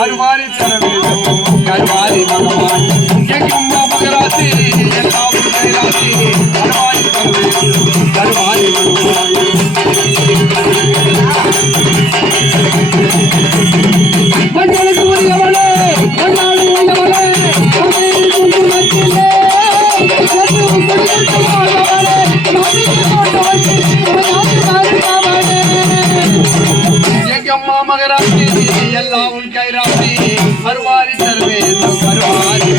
हरवारी हरवारी भगवान मगरासी हरवारी हरवारी मगरासी अल्लाह उनका राशि हरवारी सर्वे हरवारी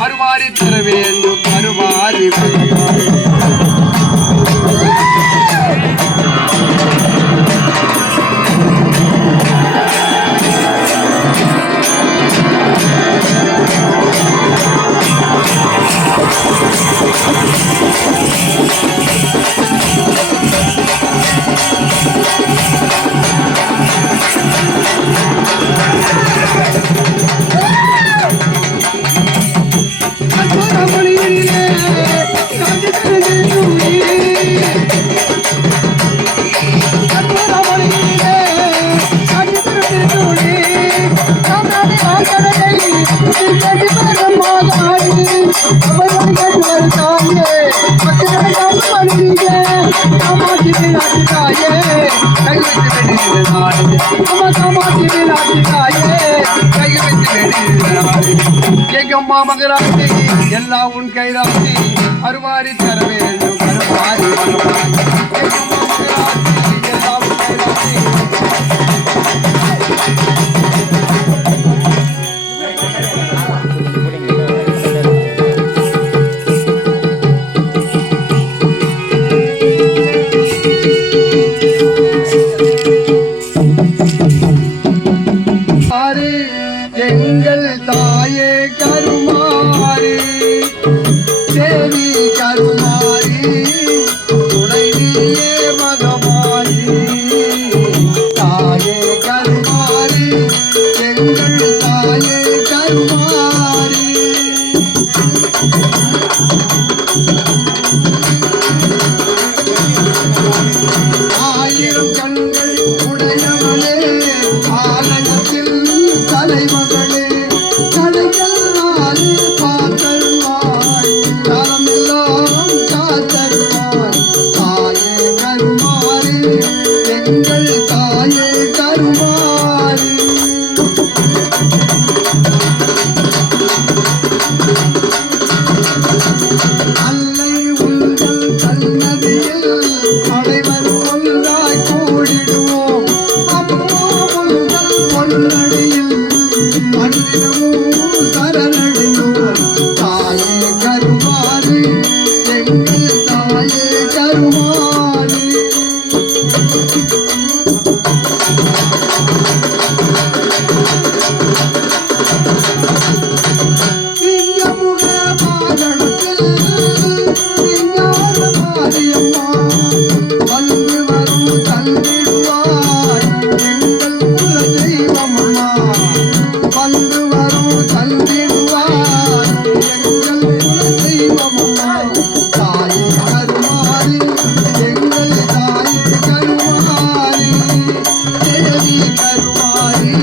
हरवारी सर्वे हरवारी எங்கம்மா மகராசி எல்லாம் உன் கைராசி அருவாரி தர வேண்டும் கருவாரி எங்கம்மா மகராசி எல்லாம் உன் கைராசி எங்கள் தாயே கருமாரி தேவி கருமாரி துணைவியே மகமாரி தாயே கருமாரி எங்கள் தாயே கருமாரி ஆயிரம் கண்கள் உடையவளே ஆலயத்தில் தலைமகளே கலைகளாலே பார்த்தருவாய் தலமெல்லாம் காத்தருவாய் தாயே கருமாரி எங்கள் தாயே கருமாரி அல்லை உங்கள் சன்னதியில் அனைவரும் ஒன்றாய் கூடிடுவோம் அப்போ உங்கள் பொன்னடியில் மன்னிடமும் சரணடைவோம் தாயே கருமாரி எங்கள் தாயே கருமாரி சிங்கமுக பாதளத்தில் சிங்கார மாரியம்மா வந்து வரும் தந்திடுவாய் எங்கள் குல தெய்வமம்மா வந்து வரும் தந்திடுவாய் எங்கள் குல தெய்வமம்மா தாயே கருமாரி எங்கள் தாயே கருமாரி தேவி கருமாரி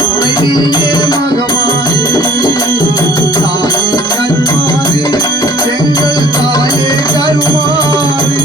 துணைவியே மகமாரி தாயே கருமாரி எங்கள் தாயே கருமாரி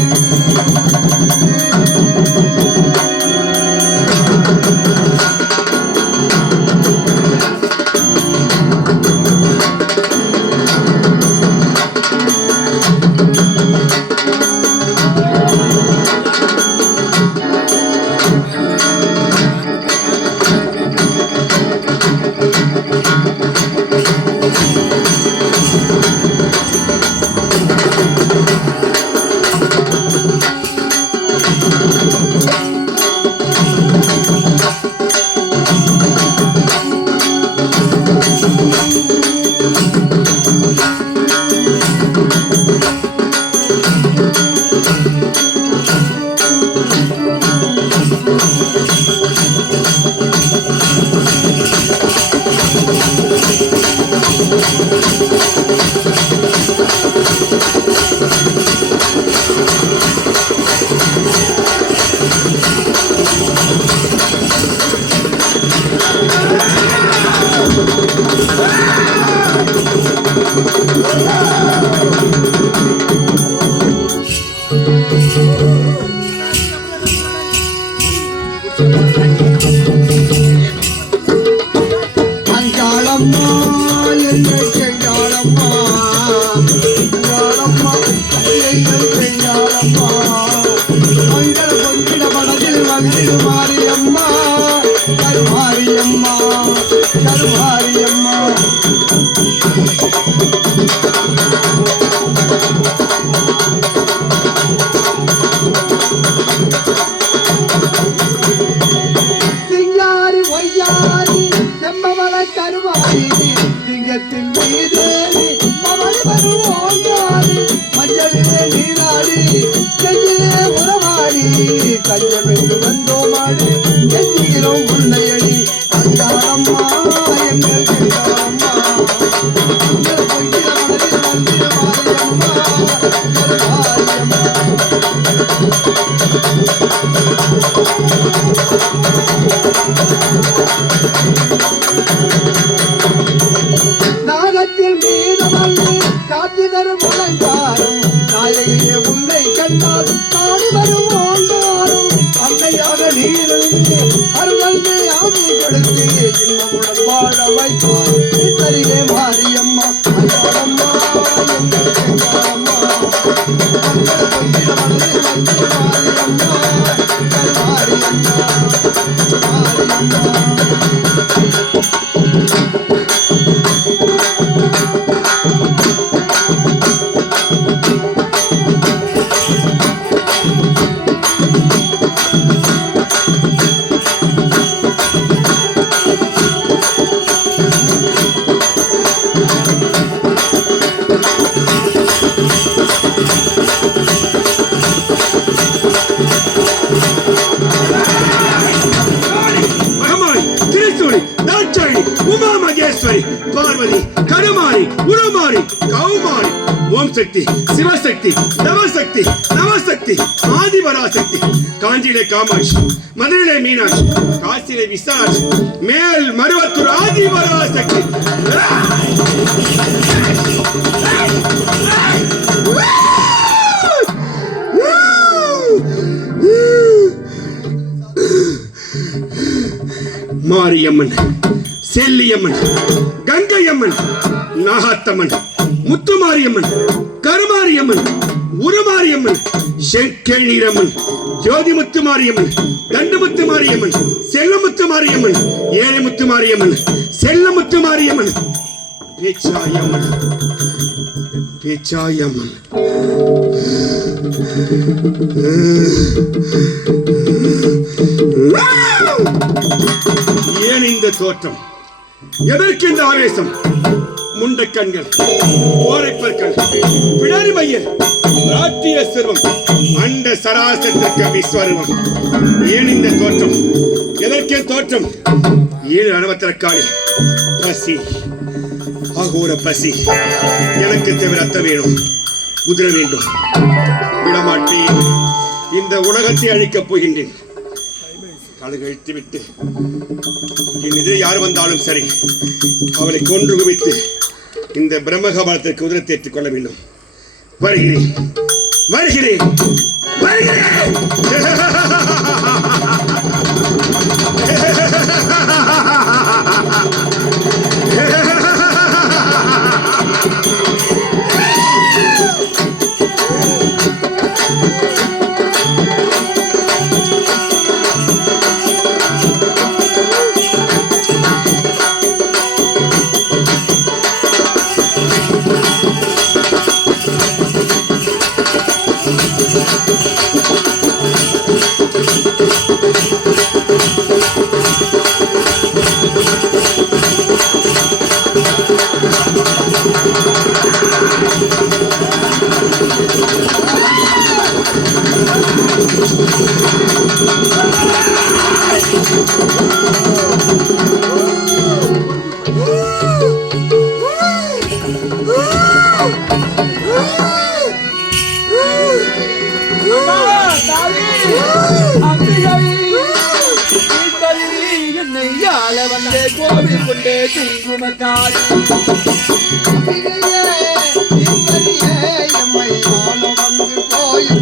அஞ்சாளம்மா எங்கள் செஞ்சாளம்மா அஞ்சாளம்மா எங்கள் செஞ்சாளம்மா மங்கள பொங்கிட படத்தில் வந்து மாரியம்மா கருமாரியம்மா கருமாரியம்மா சிங்காரி ஒய்யாரி செம்மவள கருவாரி சிங்கத்தின் மீதேறி அவள் வருவோங்காரி மஞ்சளிலே நீராடி நெஞ்சிலே உறவாடி கஞ்சமென்று வந்தோமாடி எண்ணிகிறோம் முன்னையடி அஞ்சாளம்மா எங்கள் செஞ்சாளம்மா எங்கள் பொய்கிற மனதில் வந்து மாரியம்மா கருமாரியம்மா நாகத்தில் மீது வந்து காட்சி தரும் அலங்காரம் நாயகியே உன்னை கண்டால் நாடு வரும் ஓங்காரம் அன்னையாக நீருந்து அருளந்து ஆதி கொடுத்து இன்பமுடன் வாழ வைத்தோ பார்வதி, கருமாரி, உருமாரி, கௌமாரி, ஓம் சக்தி, சிவசக்தி, நவசக்தி, நவசக்தி, ஆதிபராசக்தி, காஞ்சியிலே காமாட்சி, மதுரையிலே மீனாட்சி, காசியிலே விசாலாட்சி, மேல் மருவத்தூர் ஆதிபராசக்தி. மாரியம்மன், செல்லியம்மன், கங்கையம்மன், நாகாத்தம்மன், முத்துமாரியம்மன், கருமாரியம்மன், உருமாரியம்மன், செங்கேணீரம்மன், ஜோதிமுத்து மாரியம்மன், தண்டுமுத்து மாரியம்மன், செல்லமுத்து மாரியம்மன், ஏழைமுத்து மாரியம்மன், செல்லமுத்து மாரியம்மன், பேச்சாயம்மன், பேச்சாயம்மன். ஏன் இந்த தோற்றம்? எதற்கு இந்த ஆவேசம்? முண்டக்கண்கள், ஓரைப்பற்கள், பிடாரி மையல், ராட்டிய சிறுவம், அண்ட சராசத்திற்கு விஸ்வரூபம். ஏன் இந்த தோற்றம்? எதற்கே தோற்றம்? 7 அனவத்திற்காக பசி, அகோர பசி. எனக்கு தேவை ரத்தம் வேணும், குதிரை வேண்டும். விடமாட்டேன். இந்த உலகத்தை அழிக்கப் போகின்றேன். கழுகழித்து விட்டு என் எதிரே யார் வந்தாலும் சரி, அவளை கொன்று குவித்து இந்த பிரம்மகபாலத்திற்கு குதிரை தேற்றிக் கொள்ள வேண்டும். வருகிறேன், வருகிறேன், வருகிறேன். கோவில் கொண்டே குங்குமக்காரி எம்மை வந்து கோயில்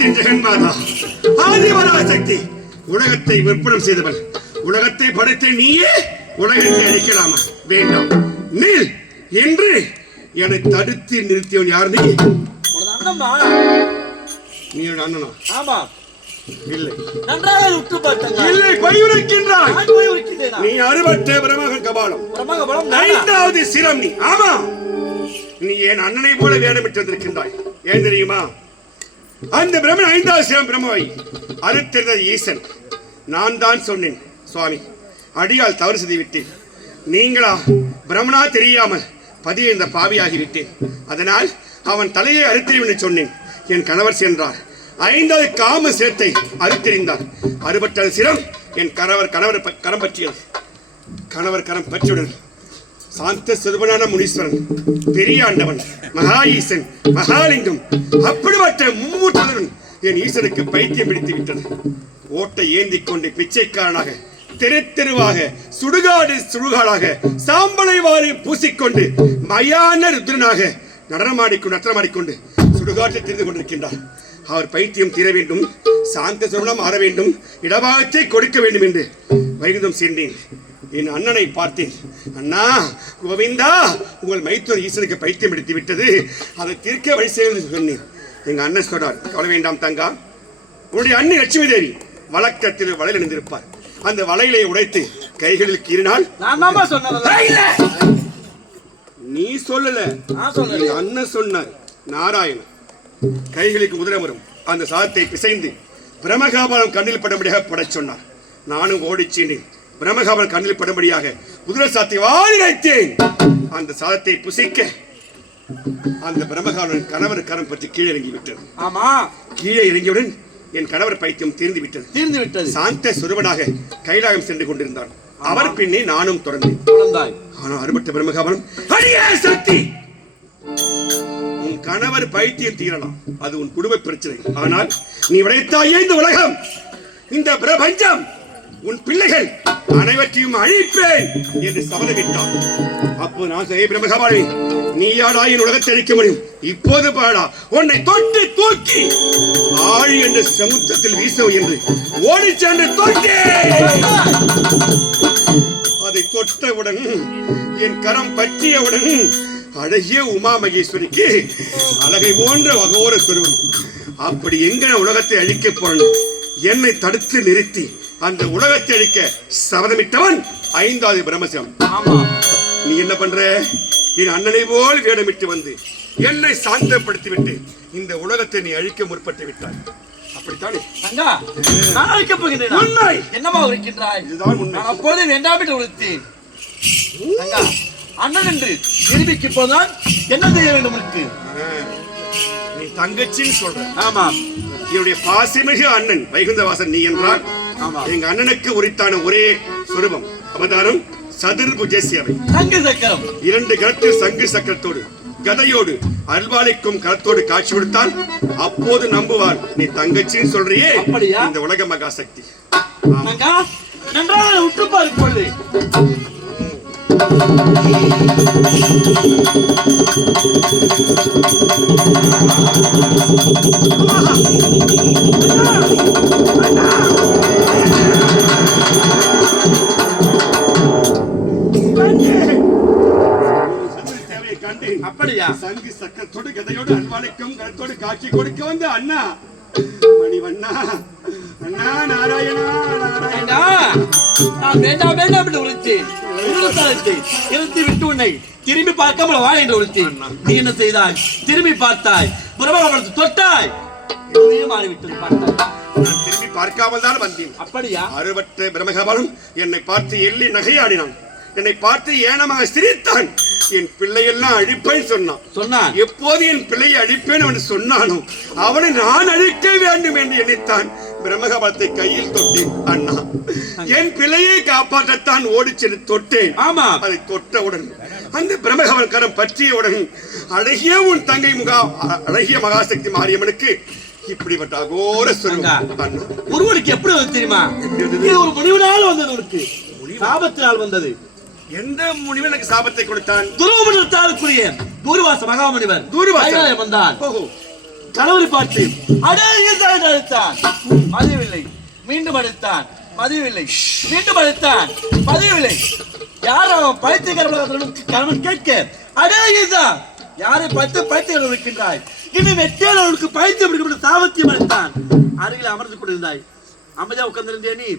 ஜெகத்தின் ஜெகன்மாதா ஆதிபராசக்தி உலகத்தை விற்பனம் செய்தவள். உலகத்தை படைத்த நீயே உலகத்தை அழிக்கலாமா? வேண்டாம், நீல் என்று என்னை தடுத்து நிறுத்தியவன் யார்? நீ அண்ணம்மா. நீ ஒரு அண்ணனா? ஆமா. இல்லை, நன்றாக உற்று பார்த்தங்க. இல்லை, பொய் உரைக்கின்றாய். நான் போய் உரைக்கின்றேனா? நீ அறுபட்ட பிரமக கபாலம், பிரம்மகபாலம் ஐந்தாவது சிரம் நீ. ஆமா, நீ என் அண்ணனை போல வேடமிட்டு வந்திருக்கின்றாய். ஏன் தெரியுமா? அந்த பிரம்மன் ஐந்தாவது சிரம் பிரம்மவை அறுத்திருந்த ஈசன். நான் தான் சொன்னேன், சுவாமி அடியால் தவறு செய்து விட்டேன். நீங்களா பிரம்மனா தெரியாமல் பதிய இந்த பாவியாகிவிட்டேன். அதனால் அவன் தலையை அறுத்திரு சொன்னேன். என் கணவர் சென்றார். ஐந்தாவது காம சிரத்தை அறுத்தெறிந்தார். அறுபட்டாவது சிரம் என் கணவர் கரம் பற்றியது. கணவர் கரம் பற்றியுடன் சாந்த சுரூபனான முனீஸ்வரன், பெரிய ஆண்டவன், மகா ஈசன், மகாலிங்கம், அப்படிப்பட்ட மும்மூற்றலுடன் என் ஈசனுக்கு பைத்தியம் பிடித்து விட்டது. ஓட்டை ஏந்தி கொண்டு பிச்சைக்காரனாக தெரு தெருவாக சுடுகாடு சுடுகாடாக சாம்பலை வாரி பூசிக்கொண்டு மயான ருத்ரனாக நடனமாடிக்கொண்டு சுடுகாட்டை தெரிந்து கொண்டிருக்கின்றார். அவர் பைத்தியம் தீர வேண்டும், சாந்த சுரூபம் மாற வேண்டும், இடபாகத்தை கொடுக்க வேண்டும் என்று வைகுந்தம் சென்றேன். என் அண்ணனை பார்த்தேன். அண்ணா கோவிந்தா, உங்கள் மைத்தூர் ஈசனுக்கு பைத்தியம் எடுத்து விட்டது, அதை தீர்க்க வழி செய்ய சொன்னேன். எங்க அண்ணன் சொன்னார், கவலை வேண்டாம் தங்கா, உன்னுடைய அண்ணி லட்சுமி தேவி வழக்கத்தில் வலையில் அணிந்திருப்பார். அந்த வலையிலே உடைத்து கைகளில் கீறினால் நீ சொல்லல, எங்க அண்ணன் சொன்னார். நாராயணன் கைகளுக்கு உதிர வரும் அந்த சாதத்தை பிசைந்து பிரம்மகாபலம் கண்ணில் படும்படியாக படச் சொன்னார். நானும் ஓடிச் சென்றேன். பிரம்மகாபலம் கண்ணில் படும்படியாக குதிரை சாத்தை வாரி வைத்தேன். அந்த சாதத்தை புசிக்க அந்த பிரம்மகாபலன் கணவர் கரம் பற்றி கீழே இறங்கி விட்டது. ஆமா, கீழே இறங்கியவுடன் என் கணவர் பைத்தியம் தீர்ந்து விட்டது. சாந்த சுரூபனாக கைலாயம் சென்று கொண்டிருந்தார். அவர் பின்னே நானும் தொடர்ந்தேன். ஆனால் அறுபட்ட பிரம்மகாபலம், அடியே சக்தி, உன் கணவர் பைத்தியம் தீரலாம், அது உன் குடும்ப பிரச்சனை. ஆனால் நீ உடைத்தாயே இந்த உலகம், இந்த பிரபஞ்சம், உன் பிள்ளைகள் அனைவற்றையும் அழிப்பேன் என்று சபதமிட்டார். அப்போ நான் பிரம்மகாபாலி, நீயாடா என் உலகத்தை அழிக்க முடியும்? இப்போது பாடா, உன்னை தொட்டு தூக்கி ஆழி என்ற சமுத்திரத்தில் வீசவும் என்று ஓடி சென்று தொட்டி. அதை தொட்டவுடன் என் கரம் பற்றியவுடன் அழகிய உமா மகேஸ்வரிக்கு அழகை போன்ற அகோர சொருவம். அப்படி எங்க உலகத்தை அழிக்க போறேன் என்னை தடுத்து நிறுத்தி அந்த உலகத்தை அழிக்க சபதமிட்டவன் ஐந்தாவது பிரம்மசிவம். நீ என்ன பண்ற? என் அண்ணனை போல் வேடமிட்டு வந்து என்னை சாந்தப்படுத்தி விட்டு இந்த உலகத்தை நீ அழிக்க முற்பட்டு விட்டாய். அப்படித்தானே? நான் அழிக்கப் போகிறேன். உண்மை என்னமா உரைக்கின்றாய்? இதுதான் உண்மை. நான் அப்போது வேண்டாம் என்று உரைத்தேன். அண்ணன் என்று நிரூபிக்க போதான் என்ன செய்ய வேண்டும் இருக்கு? நீ தங்கச்சின்னு சொல்ற. ஆமா, என்னுடைய பாசிமிகு அண்ணன் வைகுந்தவாசன் நீ என்றால் எங்க அண்ணனுக்கு உரித்தான ஒரே சொரூபம் அவதாரம் சதுர்புஜ சேவை. சங்கு சக்கரம், இரண்டு கரத்தில் சங்கு சக்கரத்தோடு கதையோடு அல்வாளிக்கும் கரத்தோடு காட்சி கொடுத்தால் அப்போது நம்புவார் நீ தங்கச்சின்னு சொல்றியே. அப்படியா? இந்த உலக மகாசக்தி. நன்றாக உற்று பார்ப்பது. அப்படியா? சங்கு சக்கரத்தோடு கதையோடு அல்வாளிக்கும் கரத்தோடு காட்சி கொடுக்க வந்த அண்ணா மணிவண்ணா, அண்ணா நாராயணா நாராயணா. நான் வேண்டாம் வேண்டாம் என்று உரைத்தேன். இழுத்து விட்டு உன்னை திரும்பி பார்க்காமல் வா என்று உரைத்தேன். நீ என்ன செய்தாய்? திரும்பி பார்த்தாய், பிரம்மகபாலத்தை தொட்டாய், மாறிவிட்டது பார்த்தாய். நான் திரும்பி பார்க்காமல் தான் வந்தேன். அப்படியா? அறுபட்ட பிரம்மகபாலம் என்னை பார்த்து எள்ளி நகையாடினான். என்னை பார்த்து ஏனமாக சிரித்தான். என் பிள்ளையெல்லாம் அழிப்பேன் சொன்னான். எப்போது என் பிள்ளையை அழிப்பேன் அவன் சொன்னானோ அவனை நான் அழிக்க வேண்டும் என்று நினைத்தான். பிரம்மகபாலத்தை கையில் தொட்டேன். அண்ணா, என் பிள்ளையை காப்பாற்றத்தான் ஓடி சென்று தொட்டேன். ஆமா, அதை தொட்டவுடன் அந்த பிரம்மகபாலன் கரம் பற்றியவுடன் அழகிய உன் தங்கை அழகிய மகாசக்தி மாரியம்மனுக்கு இப்படிப்பட்ட அகோர சொருவம் ஒருவருக்கு எப்படி வந்து தெரியுமா? இது ஒரு முடிவினால் வந்தது. உனக்கு சாபத்தினால் வந்தது. எந்த முனிவன் எனக்கு சாபத்தை கொடுத்தான்? துருவமண்டலத்தாருக்குரிய தூர்வாச மகாமுனிவர் வந்தான். கணவரை பார்த்து அடே ஈசா என்று அழைத்தான். மதியவில்லை. மீண்டும் அழைத்தான். மதியவில்லை. மீண்டும் அழைத்தான். மதியவில்லை. யார் அவன் பைத்தியக்காரன் கணவன் கேட்க அடே ஈசா யாரை பார்த்து பைத்தியக்காரன் இருக்கின்றாய்? இன்னும் வெற்றியால் அவனுக்கு பைத்தியம் இருக்க சாவத்தியம் அழைத்தான். அருகில் அமர்ந்து கொண்டிருந்தாய். அமைதியா உட்கார்ந்திருந்தே நீ.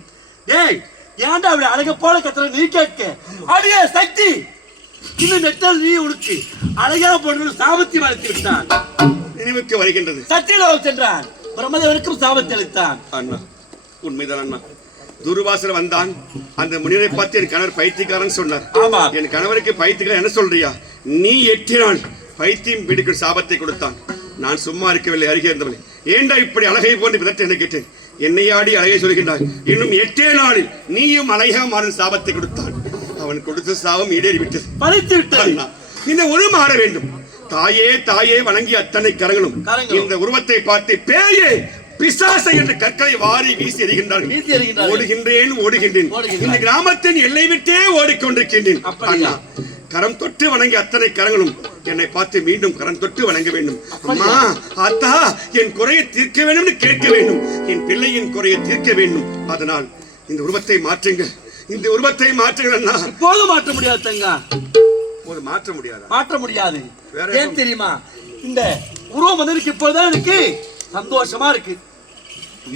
டேய் ஏன்டா அப்படி அழக போல கத்துற நீ கேட்க அடியே சக்தி இன்னும் வெற்றியால் நீ உனக்கு அழகா போன சாவத்தியம் அழைத்து விட்டான். நினைவுக்கு வருகின்றது. சத்தியலோகம் சென்றான். பிரம்மதேவனுக்கும் சாபத்தை அளித்தான். அண்ணா உண்மைதான் அண்ணா. துர்வாசர் வந்தான். அந்த முனிவரை பார்த்து என் கணவர் பைத்தியக்காரன் சொன்னார். ஆமா. என் கணவருக்கு பைத்தியக்காரன் என்ன சொல்றியா? நீ எட்டினான் பைத்தியம் பிடிக்கும் சாபத்தை கொடுத்தான். நான் சும்மா இருக்கவில்லை, அருகே இருந்தவளை ஏண்டா இப்படி அழகை போன்று பிதற்ற என்ன கேட்டேன். என்னையாடி அழகை சொல்கின்றாய். இன்னும் 8 நாளில் நீயும் அழகா மாறும் சாபத்தை கொடுத்தான். அவன் கொடுத்த சாபம் ஈடேறி விட்டது, பழித்து விட்டது. இந்த ஒரு மாற வேண்டும். தாயே தாயே வணங்கி அத்தனை கரங்களும் இந்த உருவத்தை பார்த்து பேயே பிசாசை என்று கற்களை வாரி வீசி எறிகின்றார்கள். ஓடுகின்றேன் ஓடுகின்றேன் இந்த கிராமத்தின் எல்லை விட்டே ஓடிக்கொண்டிருக்கின்றேன். அண்ணா கரம் தொட்டு வணங்கி அத்தனை கரங்களும் என்னை பார்த்து மீண்டும் கரம் தொட்டு வணங்க வேண்டும். அம்மா அத்தா என் குறையை தீர்க்க வேண்டும் என்று கேட்க வேண்டும். என் பிள்ளையின் குறையை தீர்க்க வேண்டும். அதனால் இந்த உருவத்தை மாற்றுங்க, இந்த உருவத்தை மாற்றுங்க அண்ணா. போது மாற்ற முடியாது தங்கா. போது மாற்ற முடியாது. மாற்ற முடியாது. ஏன் தெரியுமா? இந்த உருவம் வந்ததுக்கு இப்போதான் எனக்கு சந்தோஷமா இருக்கு.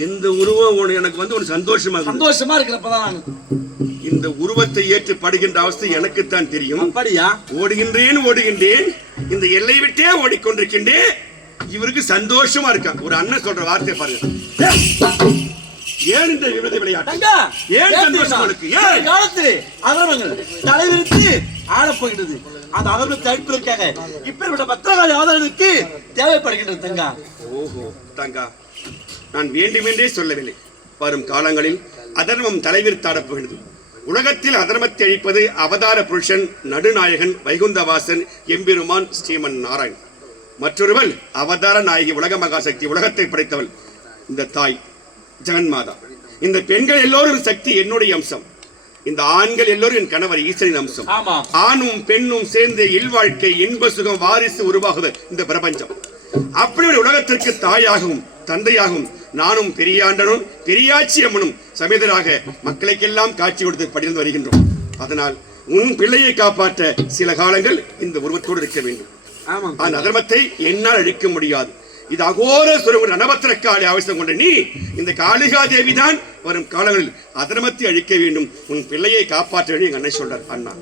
இந்த உருவம் எனக்கு வந்து ஒரு சந்தோஷமா இருக்கிறப்பதான் இந்த உருவத்தை ஏற்று படுகின்ற அவஸ்தை எனக்குத்தான் தெரியும். அப்படியா? ஓடுகின்றேன் ஓடுகின்றேன் இந்த எல்லை விட்டே ஓடிக்கொண்டிருக்கின்றேன். இவருக்கு சந்தோஷமா இருக்கான். ஒரு அண்ணன் சொல்ற வார்த்தை பாருங்க. ஏன் இந்த விபத்து விளையாட்டு? ஏன் சந்தோஷம் உங்களுக்கு? ஏன் காலத்திலே அதர்மங்கள் தலைவிரித்து ஆடப்போகிறது. அந்த அதர்ம தடுப்பதற்காக இப்பேற்பட்ட பத்திரகாளி ஆதரவுக்கு தேவைப்படுகின்றது தங்கா. ஓஹோ தங்கா, நான் வேண்டுமென்றே சொல்லவில்லை. வரும் காலங்களில் அதர்மம் தலைவிரித்தாடப் போகிறது. உலகத்தில் அதர்மத்தை அழிப்பது அவதார புருஷன் நடுநாயகன் வைகுந்தவாசன் எம்பெருமான் ஸ்ரீமன் நாராயண். மற்றொருவள் அவதார நாயகி உலக மகாசக்தி, உலகத்தை படைத்தவள் இந்த தாய் ஜெகன்மாதா. இந்த பெண்கள் எல்லோரும் சக்தி என்னுடைய அம்சம். இந்த ஆண்கள் எல்லோரும் என் கணவர் ஈசனின் அம்சம். ஆணும் பெண்ணும் சேர்ந்து இல்வாழ்க்கை இன்ப சுகம் வாரிசு உருவாகுது இந்த பிரபஞ்சம். அப்படி ஒரு உலகத்திற்கு தாயாகவும் தந்தையாகவும் நானும் பெரியாண்டனும் பெரியாச்சி அம்மனும் சமேதராக மக்களுக்கெல்லாம் காட்சி கொடுத்து படிந்து வருகின்றோம். அதனால் உன் பிள்ளையை காப்பாற்ற சில காலங்கள் இந்த உருவத்தோடு இருக்க வேண்டும். அந்த அதர்மத்தை என்னால் அழிக்க முடியாது. இது அகோர சுரங்கள் ரணபத்திரக்காளி அவசியம் கொண்ட நீ இந்த காளிகா தேவி தான் வரும் காலங்களில் அதர்மத்தை அழிக்க வேண்டும். உன் பிள்ளையை காப்பாற்ற வேண்டும். எங்க அண்ணன் சொல்றார். அண்ணா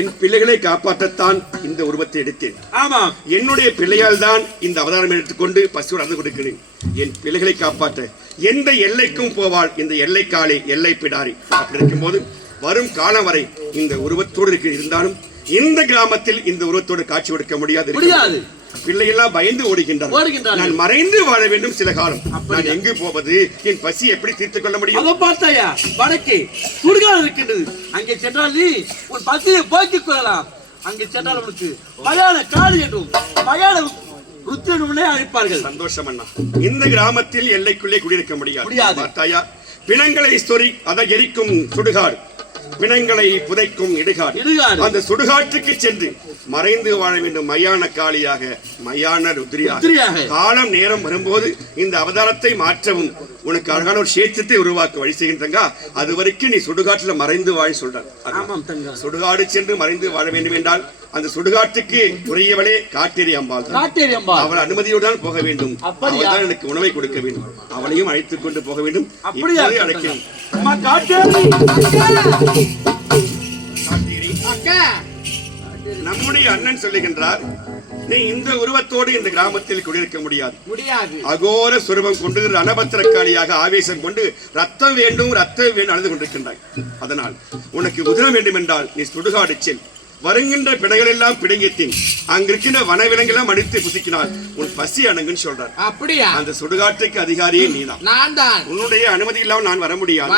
என் பிள்ளைகளை காப்பாற்றத்தான் இந்த உருவத்தை எடுத்தேன். ஆமா, என்னுடைய பிள்ளையால் தான் இந்த அவதாரம் எடுத்துக்கொண்டு பசுவோடு நடந்து கொடுக்கிறேன். என் பிள்ளைகளை காப்பாற்ற எந்த எல்லைக்கும் போவாள் இந்த எல்லை காளி, எல்லை பிடாரி. அப்படி இருக்கும்போது வரும் காலம் வரை இந்த உருவத்தோடு இருந்தாலும் இந்த கிராமத்தில் இந்த உருவத்தோடு காட்சி கொடுக்க முடியாது. பிள்ளைகள்லாம் பயந்து ஓடுகின்றனர். நான் மறைந்து வாழ வேண்டும் சில காலம். நான் எங்கு போவது? என் பசி எப்படி தீர்த்துக் கொள்ள முடியும்? அதை பார்த்தாயா, வடக்கே சுடுகாடு இருக்கின்றது. அங்கே சென்றால் நீ உன் பசியை போக்கிக் கொள்ளலாம். அங்கே சென்றால் உனக்கு மயான காடு என்றும் மயான ருத்திரனே அழைப்பார்கள். சந்தோஷம் அண்ணா. இந்த கிராமத்தில் எல்லைக்குள்ளே குடியிருக்க முடியாது. பார்த்தாயா, பிணங்களை சொறி அதை எரிக்கும் சுடுகாடு, பிணங்களை புதைக்கும் இடுகாடு. அந்த சுடுகாட்டுக்கு சென்று மறைந்து வாழ வேண்டும் மயான காளியாக, மயான ருத்ரியாக. காலம் நேரம் வரும்போது இந்த அவதாரத்தை மாற்றவும் உனக்கு அழகான ஒரு சேத்திரத்தை உருவாக்க வழி செய்கின்றங்க. அது வரைக்கும் நீ சுடுகாட்டுல மறைந்து வாழ சொல்றார். சுடுகாடு சென்று மறைந்து வாழ வேண்டும் என்றால் அந்த சுடுகாட்டுக்கு உரியவளே காட்டேரி அம்பாள். அவள் அனுமதியுடன் போக வேண்டும். அவள்தான் எனக்கு உணவை கொடுக்க வேண்டும். அவளையும் அழைத்துக் கொண்டு போக வேண்டும். அழைக்கிறேன். நம்முடைய அண்ணன் சொல்லுகின்றார், நீ இந்த உருவத்தோடு இந்த கிராமத்தில் குடியிருக்க முடியாது. அகோர சுரூபம் கொண்டு ரணபத்திரக்காளியாக ஆவேசம் கொண்டு ரத்தம் வேண்டும் ரத்தம் வேண்டும் அழுது கொண்டிருக்கின்றாய். அதனால் உனக்கு உதவ வேண்டும் என்றால் நீ சுடுகாடு செல். வருகின்ற பிணைகள் எல்லாம் பிடுங்கித்தீன். அங்கிருக்கின்ற வனவிலங்கெல்லாம் அடித்து புசிக்கினால் உன் பசி அடங்குன்னு சொல்றார். அப்படியா? அந்த சுடுகாட்டுக்கு அதிகாரியே நீதான். உன்னுடைய அனுமதி இல்லாமல் நான் வர முடியாது.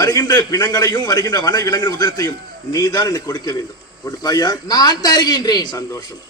வருகின்ற பிணங்களையும் வருகின்ற வன விலங்கின் உதரத்தையும் நீதான் எனக்கு கொடுக்க வேண்டும். கொடுப்பாயா? நான் தருகின்றேன். சந்தோஷம்.